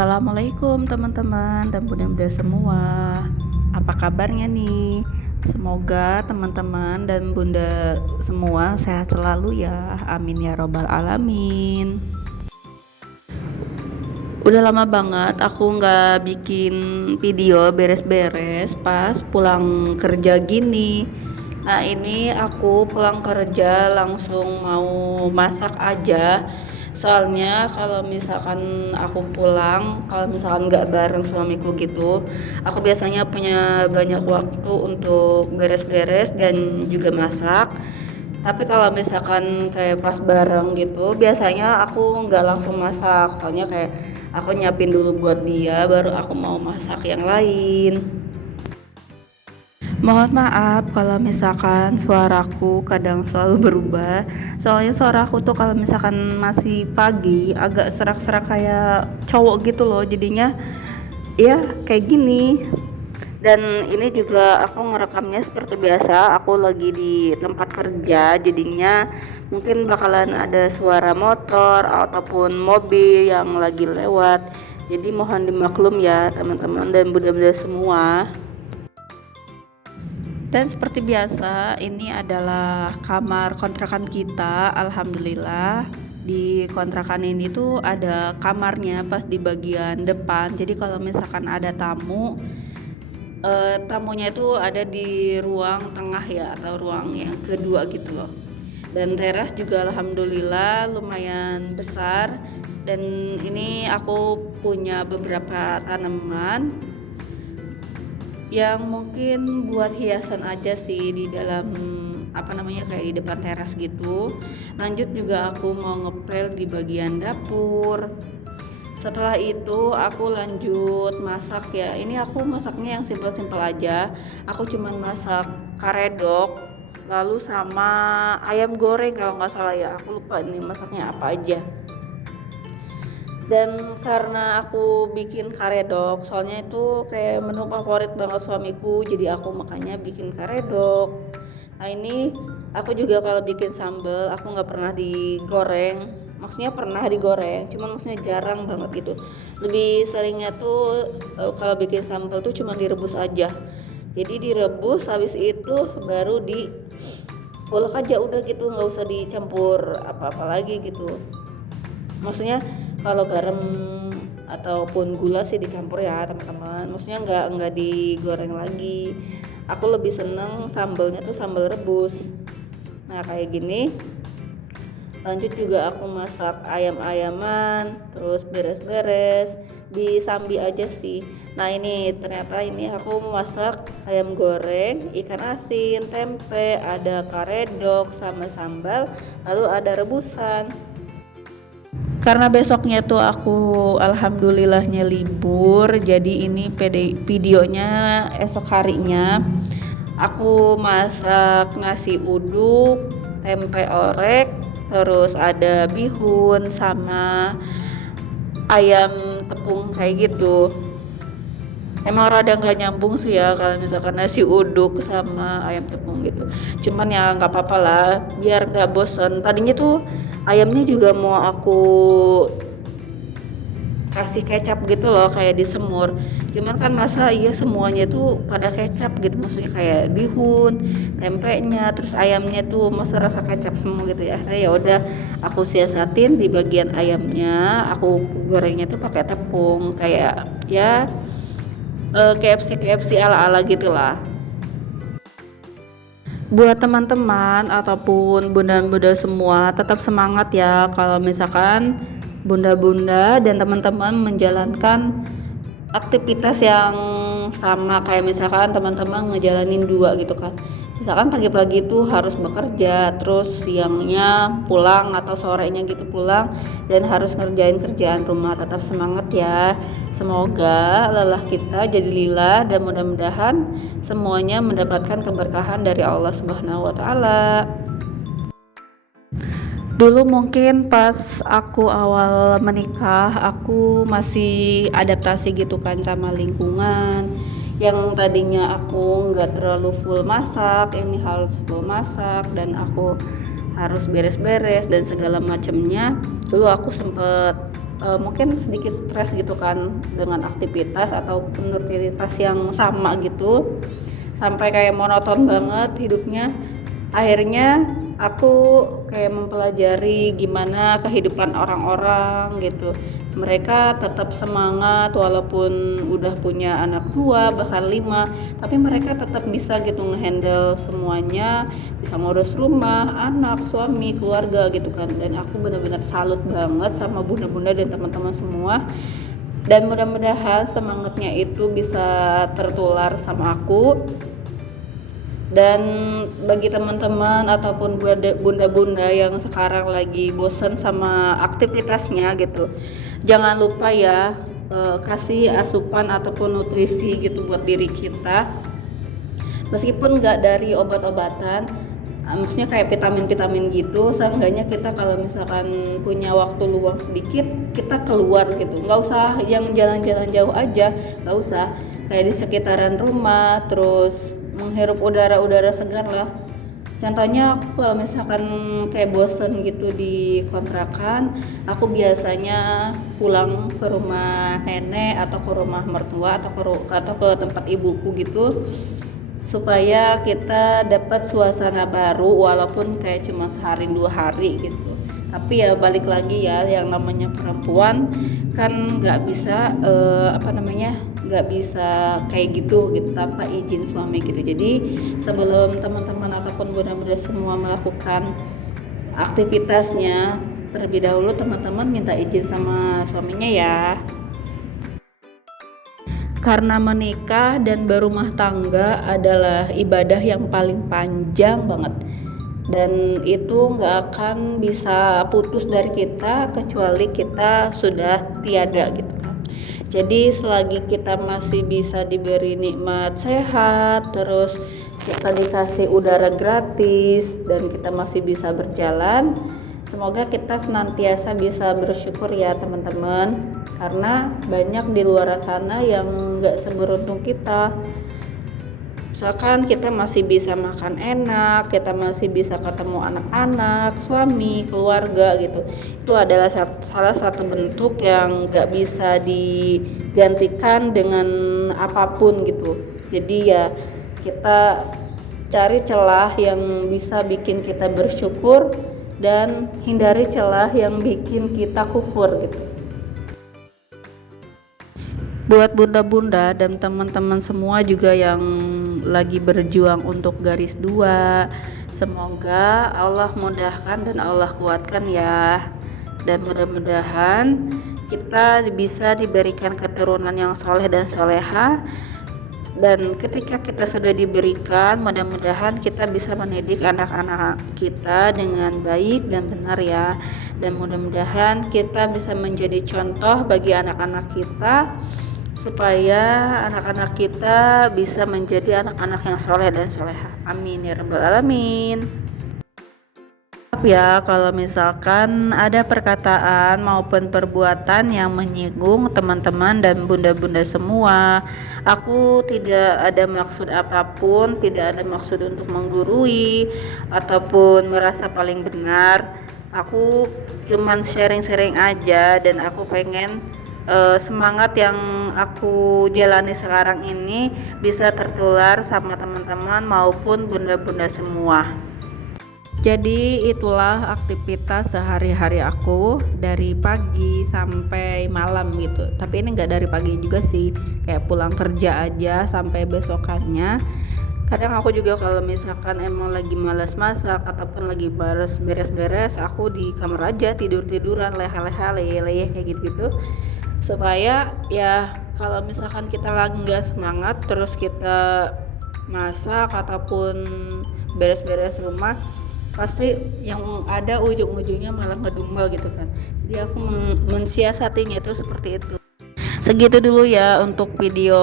Assalamualaikum teman-teman dan bunda-bunda semua. Apa kabarnya nih? Semoga teman-teman dan bunda semua sehat selalu ya. Amin ya robbal alamin. Udah lama banget aku nggak bikin video beres-beres pas pulang kerja gini. Nah ini aku pulang kerja langsung mau masak aja. Soalnya kalau misalkan aku pulang, kalau misalkan nggak bareng suamiku gitu, aku biasanya punya banyak waktu untuk beres-beres dan juga masak. Tapi kalau misalkan kayak pas bareng gitu, biasanya aku nggak langsung masak. Soalnya kayak aku nyiapin dulu buat dia, baru aku mau masak yang lain. Mohon maaf kalau misalkan suaraku kadang selalu berubah. Soalnya suaraku tuh kalau misalkan masih pagi agak serak-serak kayak cowok gitu loh. Jadinya ya kayak gini. Dan ini juga aku ngerekamnya seperti biasa, aku lagi di tempat kerja, jadinya mungkin bakalan ada suara motor ataupun mobil yang lagi lewat. Jadi mohon dimaklum ya teman-teman dan bunda-bunda semua. Dan seperti biasa, ini adalah kamar kontrakan kita. Alhamdulillah, di kontrakan ini tuh ada kamarnya pas di bagian depan. Jadi kalau misalkan ada tamu, tamunya itu ada di ruang tengah ya, atau ruang yang kedua gitu loh. Dan teras juga alhamdulillah lumayan besar. Dan ini aku punya beberapa tanaman yang mungkin buat hiasan aja sih di dalam kayak di depan teras gitu. Lanjut juga aku mau ngepel di bagian dapur. Setelah itu aku lanjut masak ya. Ini aku masaknya yang simpel-simpel aja. Aku cuman masak karedok lalu sama ayam goreng kalau nggak salah ya. Aku lupa nih masaknya apa aja. Dan karena aku bikin karedok, soalnya itu kayak menu favorit banget suamiku, jadi aku makanya bikin karedok. Nah ini aku juga kalau bikin sambal aku nggak pernah digoreng, maksudnya pernah digoreng cuman maksudnya jarang banget gitu. Lebih seringnya tuh kalau bikin sambal tuh cuma direbus aja. Jadi direbus, habis itu baru diulek aja udah gitu, nggak usah dicampur apa-apa lagi gitu. Maksudnya kalau garam ataupun gula sih dicampur ya teman-teman, maksudnya nggak digoreng lagi. Aku lebih seneng sambalnya tuh sambal rebus. Nah kayak gini. Lanjut juga aku masak ayam-ayaman, terus beres-beres, disambi aja sih. Nah ini ternyata ini aku masak ayam goreng, ikan asin, tempe, ada karedok sama sambal, lalu ada rebusan. Karena besoknya tuh aku alhamdulillahnya libur, jadi ini videonya esok harinya. Aku masak nasi uduk, tempe orek, terus ada bihun sama ayam tepung kayak gitu. Emang rada nggak nyambung sih ya kalau misalkan nasi uduk sama ayam tepung gitu. Cuman ya nggak apa-apa lah, biar nggak bosen. Tadinya tuh ayamnya juga mau aku kasih kecap gitu loh, kayak disemur. Cuman kan masa iya semuanya tuh pada kecap gitu, maksudnya kayak bihun, tempenya, terus ayamnya tuh masa rasa kecap semua gitu ya. Nah, ya udah aku siasatin di bagian ayamnya, aku gorengnya tuh pakai tepung kayak ya KFC ala-ala gitulah. Buat teman-teman ataupun bunda-bunda semua tetap semangat ya kalau misalkan bunda-bunda dan teman-teman menjalankan aktivitas yang sama, kayak misalkan teman-teman ngejalanin dua gitu kan. Misalkan pagi-pagi itu harus bekerja, terus siangnya pulang atau sorenya gitu pulang dan harus ngerjain kerjaan rumah. Tetap semangat ya. Semoga lelah kita jadi lillah dan mudah-mudahan semuanya mendapatkan keberkahan dari Allah Subhanahu wa taala. Dulu mungkin pas aku awal menikah, aku masih adaptasi gitu kan sama lingkungan. Yang tadinya aku nggak terlalu full masak, ini harus full masak dan aku harus beres-beres dan segala macamnya. Dulu aku sempet mungkin sedikit stres gitu kan dengan aktivitas atau rutinitas yang sama gitu, sampai kayak monoton banget hidupnya. Akhirnya aku kayak mempelajari gimana kehidupan orang-orang gitu. Mereka tetap semangat walaupun udah punya anak 2 bahkan 5, tapi mereka tetap bisa gitu ngehandle semuanya, bisa ngurus rumah, anak, suami, keluarga gitu kan. Dan aku benar-benar salut banget sama bunda-bunda dan teman-teman semua. Dan mudah-mudahan semangatnya itu bisa tertular sama aku. Dan bagi teman-teman ataupun bunda-bunda yang sekarang lagi bosen sama aktivitasnya gitu, jangan lupa ya, kasih asupan ataupun nutrisi gitu buat diri kita, meskipun nggak dari obat-obatan, maksudnya kayak vitamin-vitamin gitu. Seenggaknya kita kalau misalkan punya waktu luang sedikit, kita keluar gitu, nggak usah yang jalan-jalan jauh aja, nggak usah, kayak di sekitaran rumah, terus menghirup udara-udara segar lah. Contohnya aku kalau misalkan kayak bosen gitu di kontrakan, aku biasanya pulang ke rumah nenek atau ke rumah mertua atau ke tempat ibuku gitu, supaya kita dapat suasana baru walaupun kayak cuma sehari 2 hari gitu. Tapi ya balik lagi ya, yang namanya perempuan kan nggak bisa nggak bisa kayak gitu tanpa izin suami gitu. Jadi sebelum teman-teman ataupun bunda-bunda semua melakukan aktivitasnya, terlebih dahulu teman-teman minta izin sama suaminya ya. Karena menikah dan berumah tangga adalah ibadah yang paling panjang banget, dan itu nggak akan bisa putus dari kita kecuali kita sudah tiada gitu kan. Jadi selagi kita masih bisa diberi nikmat sehat, terus kita dikasih udara gratis, dan kita masih bisa berjalan, semoga kita senantiasa bisa bersyukur ya teman-teman, karena banyak di luar sana yang nggak seberuntung kita. Misalkan kita masih bisa makan enak, kita masih bisa ketemu anak-anak, suami, keluarga gitu. Itu adalah salah satu bentuk yang gak bisa digantikan dengan apapun gitu. Jadi ya kita cari celah yang bisa bikin kita bersyukur dan hindari celah yang bikin kita kufur gitu. Buat bunda-bunda dan teman-teman semua juga yang lagi berjuang untuk garis 2, semoga Allah mudahkan dan Allah kuatkan ya. Dan mudah-mudahan kita bisa diberikan keturunan yang soleh dan soleha. Dan ketika kita sudah diberikan, mudah-mudahan kita bisa mendidik anak-anak kita dengan baik dan benar ya. Dan mudah-mudahan kita bisa menjadi contoh bagi anak-anak kita, supaya anak-anak kita bisa menjadi anak-anak yang soleh dan soleha. Amin ya rabbal alamin. Maaf ya kalau misalkan ada perkataan maupun perbuatan yang menyinggung teman-teman dan bunda-bunda semua. Aku tidak ada maksud apapun, tidak ada maksud untuk menggurui ataupun merasa paling benar. Aku cuman sharing-sharing aja, dan aku pengen semangat yang aku jalani sekarang ini bisa tertular sama teman-teman maupun bunda-bunda semua. Jadi itulah aktivitas sehari-hari aku dari pagi sampai malam gitu. Tapi ini nggak dari pagi juga sih, kayak pulang kerja aja sampai besokannya. Kadang aku juga kalau misalkan emang lagi malas masak ataupun lagi bares beres-beres, aku di kamar aja tidur-tiduran, leha-leha, leyeh kayak gitu-gitu, supaya ya kalau misalkan kita lagi nggak semangat terus kita masak ataupun beres-beres rumah, pasti yang ada ujung-ujungnya malah ngedumel gitu kan. Jadi aku mensiasatinya itu seperti itu. Segitu dulu ya untuk video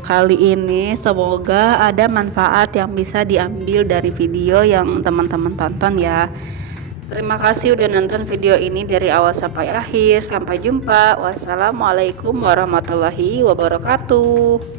kali ini. Semoga ada manfaat yang bisa diambil dari video yang teman-teman tonton ya. Terima kasih udah nonton video ini dari awal sampai akhir. Sampai jumpa. Wassalamualaikum warahmatullahi wabarakatuh.